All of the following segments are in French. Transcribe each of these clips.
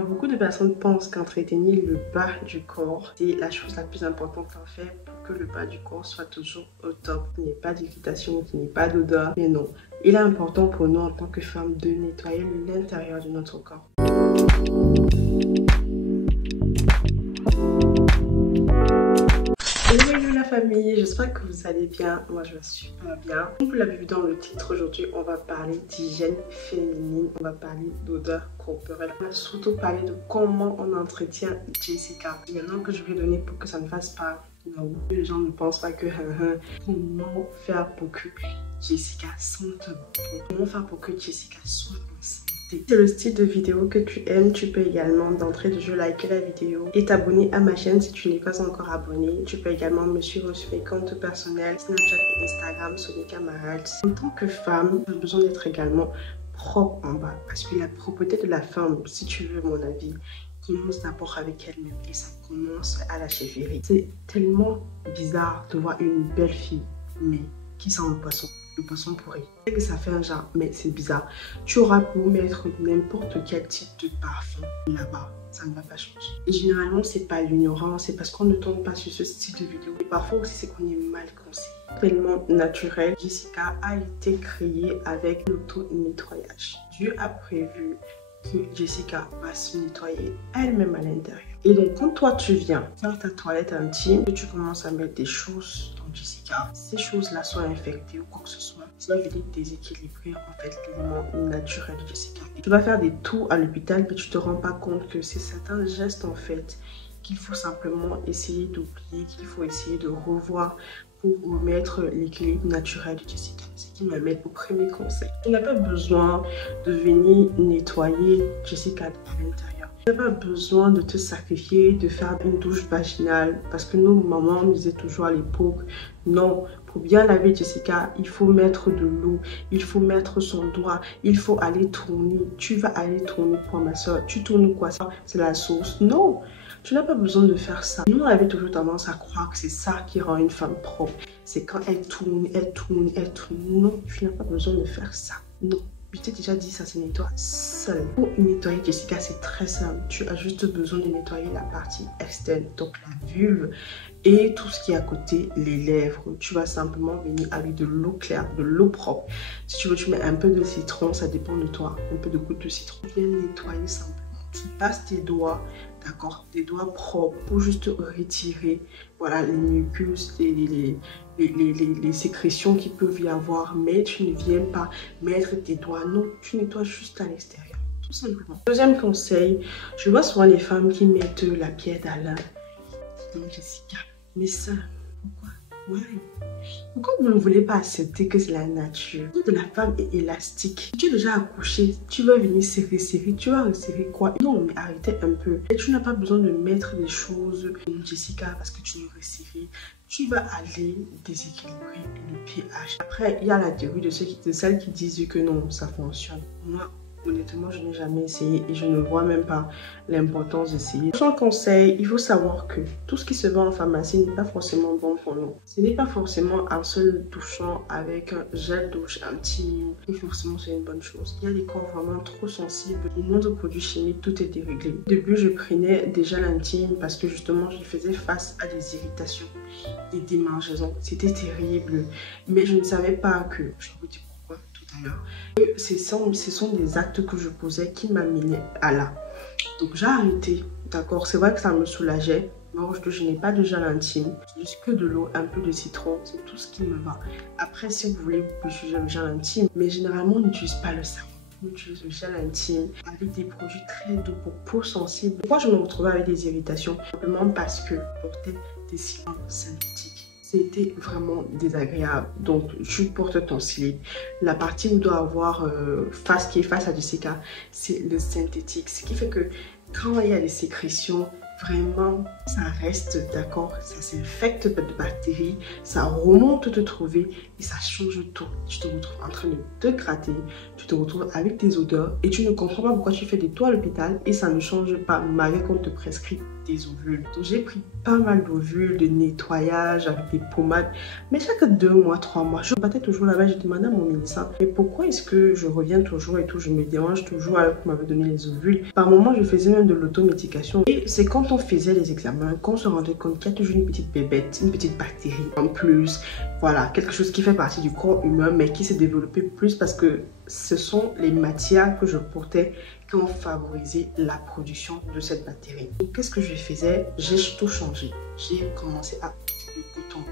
Beaucoup de personnes pensent qu'entretenir le bas du corps, c'est la chose la plus importante à faire pour que le bas du corps soit toujours au top. Qu'il n'y ait pas d'irritation, qu'il n'y ait pas d'odeur. Mais non, il est important pour nous en tant que femmes de nettoyer l'intérieur de notre corps. Hello la famille, j'espère que vous allez bien. Moi je vais super bien. Comme vous l'avez vu dans le titre, aujourd'hui on va parler d'hygiène féminine, on va parler d'odeur corporelle. On va surtout parler de comment on entretient Jessica. Il y a un nom que je vais donner pour que ça ne fasse pas non. Les gens ne pensent pas que comment faire pour que Jessica sente bon. Comment faire pour que Jessica soit enceinte. C'est le style de vidéo que tu aimes, tu peux également d'entrée de jeu liker la vidéo et t'abonner à ma chaîne si tu n'es pas encore abonné. Tu peux également me suivre sur mes comptes personnels, Snapchat et Instagram, Sonika Maralt. En tant que femme, tu as besoin d'être également propre en bas parce que la propreté de la femme, si tu veux mon avis, commence d'abord avec elle-même et ça commence à la chefferie. C'est tellement bizarre de voir une belle fille, mais qui sent le poisson pourri. C'est que ça fait un genre, mais c'est bizarre. Tu auras beau mettre n'importe quel type de parfum là-bas, ça ne va pas changer. Et généralement, c'est pas l'ignorance, c'est parce qu'on ne tombe pas sur ce style de vidéo. Et parfois aussi, c'est qu'on est mal conseillé. Tellement naturel. Jessica a été créée avec l'auto-nettoyage. Dieu a prévu que Jessica va se nettoyer elle-même à l'intérieur. Et donc, quand toi, tu viens faire ta toilette intime, et tu commences à mettre des choses dans Jessica, ces choses-là sont infectées ou quoi que ce soit, ça va venir déséquilibrer en fait l'élément naturel de Jessica. Et tu vas faire des tours à l'hôpital, mais tu te rends pas compte que c'est certains gestes en fait qu'il faut simplement essayer d'oublier, qu'il faut essayer de revoir pour remettre l'équilibre naturel de Jessica. Ce qui m'amène au premier conseil. Tu n'as pas besoin de venir nettoyer Jessica à l'intérieur. Tu n'as pas besoin de te sacrifier, de faire une douche vaginale. Parce que nos mamans nous disaient toujours à l'époque, non, pour bien laver Jessica, il faut mettre de l'eau, il faut mettre son doigt, il faut aller tourner. Tu vas aller tourner quoi ma soeur? Tu tournes quoi ça? C'est la sauce? Non! Tu n'as pas besoin de faire ça. Nous, on avait toujours tendance à croire que c'est ça qui rend une femme propre. C'est quand elle tourne, elle tourne, elle tourne. Non, tu n'as pas besoin de faire ça. Non. Je t'ai déjà dit, ça se nettoie seul. Pour nettoyer Jessica, c'est très simple. Tu as juste besoin de nettoyer la partie externe, donc la vulve et tout ce qui est à côté, les lèvres. Tu vas simplement venir avec de l'eau claire, de l'eau propre. Si tu veux, tu mets un peu de citron, ça dépend de toi. Un peu de goutte de citron. Viens nettoyer simplement. Tu passes tes doigts, d'accord, tes doigts propres pour juste retirer, voilà, les mucus, les sécrétions qui peuvent y avoir. Mais tu ne viens pas mettre tes doigts, non, tu nettoies juste à l'extérieur, tout simplement. Deuxième conseil, je vois souvent les femmes qui mettent la pierre d'Alain dans Jessica. Mais ça, pourquoi? Ouais. Pourquoi vous ne voulez pas accepter que c'est la nature? Le corps de la femme est élastique. Si tu es déjà accouché, tu vas venir serrer. Tu vas resserrer quoi? Non, mais arrêtez un peu. Et tu n'as pas besoin de mettre des choses comme Jessica parce que tu es resserré. Tu vas aller déséquilibrer le pH. Après, il y a la théorie de celles qui disent que non, ça fonctionne. Moi, honnêtement, je n'ai jamais essayé et je ne vois même pas l'importance d'essayer. Son conseil, il faut savoir que tout ce qui se vend en pharmacie n'est pas forcément bon pour nous. Ce n'est pas forcément un seul douchant avec un gel douche intime et forcément c'est une bonne chose. Il y a des corps vraiment trop sensibles. Au monde de produits chimiques, tout est déréglé. Au début, je prenais des gels intimes parce que justement, je faisais face à des irritations, des démangeaisons. C'était terrible, mais je ne savais pas que, je vous dis pourquoi tout à l'heure, ce sont des actes que je posais qui m'amenaient à là. Donc j'ai arrêté, d'accord. C'est vrai que ça me soulageait. Non, je n'ai pas de gel intime, juste que de l'eau, un peu de citron, c'est tout ce qui me va. Après, si vous voulez, vous pouvez utiliser le gel intime, mais généralement on n'utilise pas le savon. On utilise le gel intime avec des produits très doux pour peau sensible. Pourquoi je me retrouvais avec des irritations? Simplement parce que je portais des silons synthétiques. C'était vraiment désagréable. Donc, tu portes ton slip. La partie où doit avoir qui est face à Jessica, c'est le synthétique. Ce qui fait que quand il y a des sécrétions, vraiment, ça reste, d'accord, ça s'infecte de bactéries, ça remonte te trouver et ça change tout. Tu te retrouves en train de te gratter, tu te retrouves avec des odeurs et tu ne comprends pas pourquoi tu fais des tours à l'hôpital et ça ne change pas malgré qu'on te prescrit des ovules. Donc j'ai pris pas mal d'ovules, de nettoyage avec des pommades. Mais chaque 2 mois, 3 mois, je repartais toujours là-bas. Je demandais à mon médecin, mais pourquoi est-ce que je reviens toujours et tout, je me dérange toujours alors qu'on m'avait donné les ovules. Par moment, je faisais même de l'automédication. Et c'est quand on faisait les examens qu'on se rendait compte qu'il y a toujours une petite bébête, une petite bactérie en plus. Voilà, quelque chose qui fait partie du corps humain, mais qui s'est développé plus parce que ce sont les matières que je portais qui ont favorisé la production de cette bactérie. Qu'est-ce que je faisais? J'ai tout changé. J'ai commencé à le coton.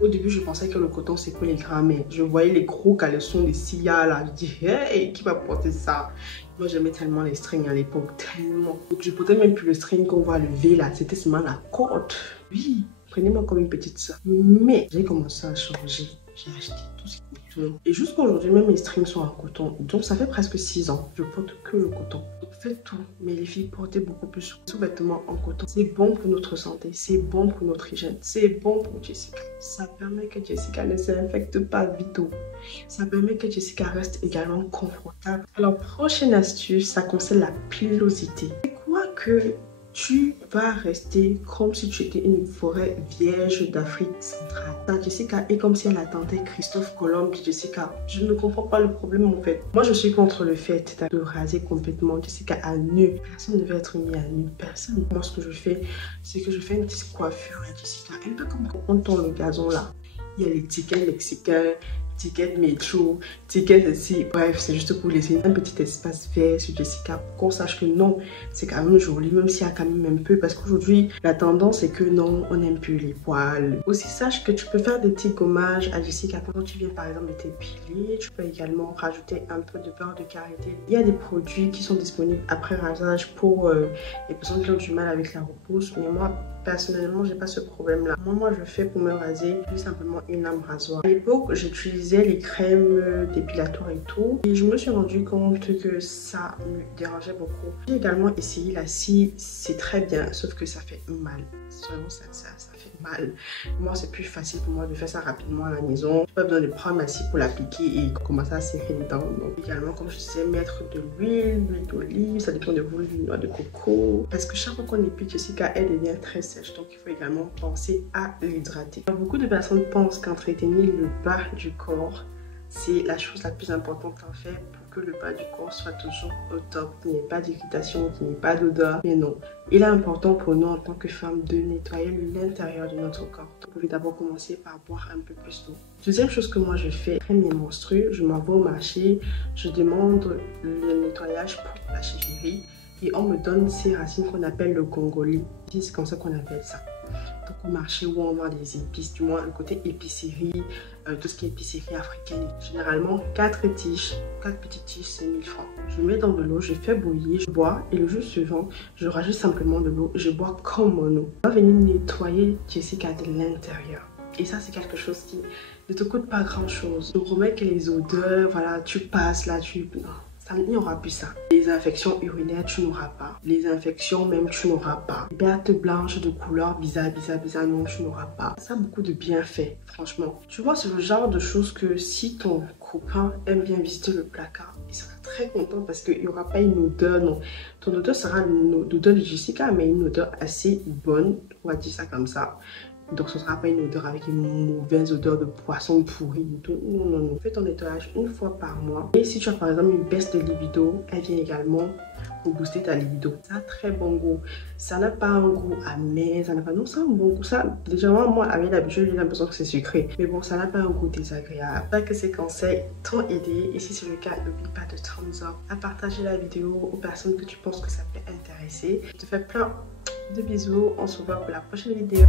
Au début, je pensais que le coton, c'est pour les grands-mères. Je voyais les gros caleçons, les sillas là. Je dis, hey, qui va porter ça? Moi, j'aimais tellement les strings à l'époque, tellement. Donc, je portais même plus le string qu'on voit lever là. C'était seulement la corde. Oui, prenez-moi comme une petite soeur. Mais j'ai commencé à changer. J'ai acheté tout ce qui est coton. Et jusqu'à aujourd'hui, même mes strings sont en coton. Donc, ça fait presque 6 ans. Je porte que le coton. Donc, faites tout. Mais les filles, portez beaucoup plus sous-vêtements en coton. C'est bon pour notre santé. C'est bon pour notre hygiène. C'est bon pour Jessica. Ça permet que Jessica ne s'infecte pas vite. Ça permet que Jessica reste également confortable. Alors, prochaine astuce, ça concerne la pilosité. C'est quoi que tu vas rester comme si tu étais une forêt vierge d'Afrique centrale. Jessica est comme si elle attendait Christophe Colomb. Jessica, je ne comprends pas le problème en fait. Moi, je suis contre le fait de raser complètement Jessica à nu. Personne ne veut être mis à nu. Personne. Moi, ce que je fais, c'est que je fais une petite coiffure à Jessica. Un peu comme quand on tourne le gazon là. Il y a les tickets mexicains, ticket métro, ticket ici. Bref, c'est juste pour laisser un petit espace vert sur Jessica pour qu'on sache que non, c'est quand même joli, même s'il y a quand même un peu. Parce qu'aujourd'hui, la tendance c'est que non, on n'aime plus les poils. Aussi, sache que tu peux faire des petits gommages à Jessica quand tu viens par exemple de t'épiler. Tu peux également rajouter un peu de beurre de karité. Il y a des produits qui sont disponibles après rasage pour les personnes qui ont du mal avec la repousse. Mais moi, personnellement, j'ai pas ce problème là. Moi, je fais pour me raser tout simplement une lame rasoir. À l'époque, j'utilisais les crèmes dépilatoires et tout. Et je me suis rendu compte que ça me dérangeait beaucoup. J'ai également essayé la scie. C'est très bien, sauf que ça fait mal. Vraiment, ça fait mal. Moi, c'est plus facile pour moi de faire ça rapidement à la maison. J'ai pas besoin de prendre ma scie pour l'appliquer et commencer à serrer les dents. Donc, également, comme je disais, mettre de l'huile d'olive. Ça dépend de vous, l'huile noix de coco. Parce que chaque fois qu'on épile Jessica, elle devient très sèche. Donc, il faut également penser à l'hydrater. Beaucoup de personnes pensent qu'entretenir le bas du corps, c'est la chose la plus importante à faire pour que le bas du corps soit toujours au top, qu'il n'y ait pas d'irritation, qu'il n'y ait pas d'odeur. Mais non, il est important pour nous en tant que femmes de nettoyer l'intérieur de notre corps. Vous pouvez d'abord commencer par boire un peu plus d'eau. Deuxième chose que moi je fais, après mes menstrues, je m'en vais au marché, je demande le nettoyage pour la chirurgie et on me donne ces racines qu'on appelle le congolais. C'est comme ça qu'on appelle ça. Donc au marché où on vend des épices, du moins le côté épicerie, tout ce qui est épicerie africaine. Généralement 4 petites tiges, c'est 1000 francs. Je mets dans de l'eau, je fais bouillir, je bois et le jour suivant, je rajoute simplement de l'eau et je bois comme mon eau. On va venir nettoyer Jessica de l'intérieur. Et ça, c'est quelque chose qui ne te coûte pas grand chose. Je promets que les odeurs, voilà, tu passes là, il n'y aura plus ça. Les infections urinaires, tu n'auras pas. Les infections même, tu n'auras pas. Les pertes blanches de couleur bizarre, non, tu n'auras pas. Ça a beaucoup de bienfaits, franchement. Tu vois, c'est le genre de choses que si ton copain aime bien visiter le placard, il sera très content parce qu'il n'y aura pas une odeur, non. Ton odeur sera l'odeur de Jessica, mais une odeur assez bonne, on va dire ça comme ça. Donc ce ne sera pas une odeur avec une mauvaise odeur de poisson pourri et tout. Non, non, non. Fais ton nettoyage une fois par mois. Et si tu as par exemple une baisse de libido, elle vient également pour booster ta libido. Ça a très bon goût. Ça n'a pas un goût amer, ça n'a pas... Non, ça a un bon goût. Ça, déjà, moi, avec l'habitude, j'ai l'impression que c'est sucré. Mais bon, ça n'a pas un goût désagréable. J'espère que ces conseils t'ont aidé. Et si c'est le cas, n'oublie pas de thumbs up, à partager la vidéo aux personnes que tu penses que ça peut intéresser. Je te fais plein de bisous. On se revoit pour la prochaine vidéo.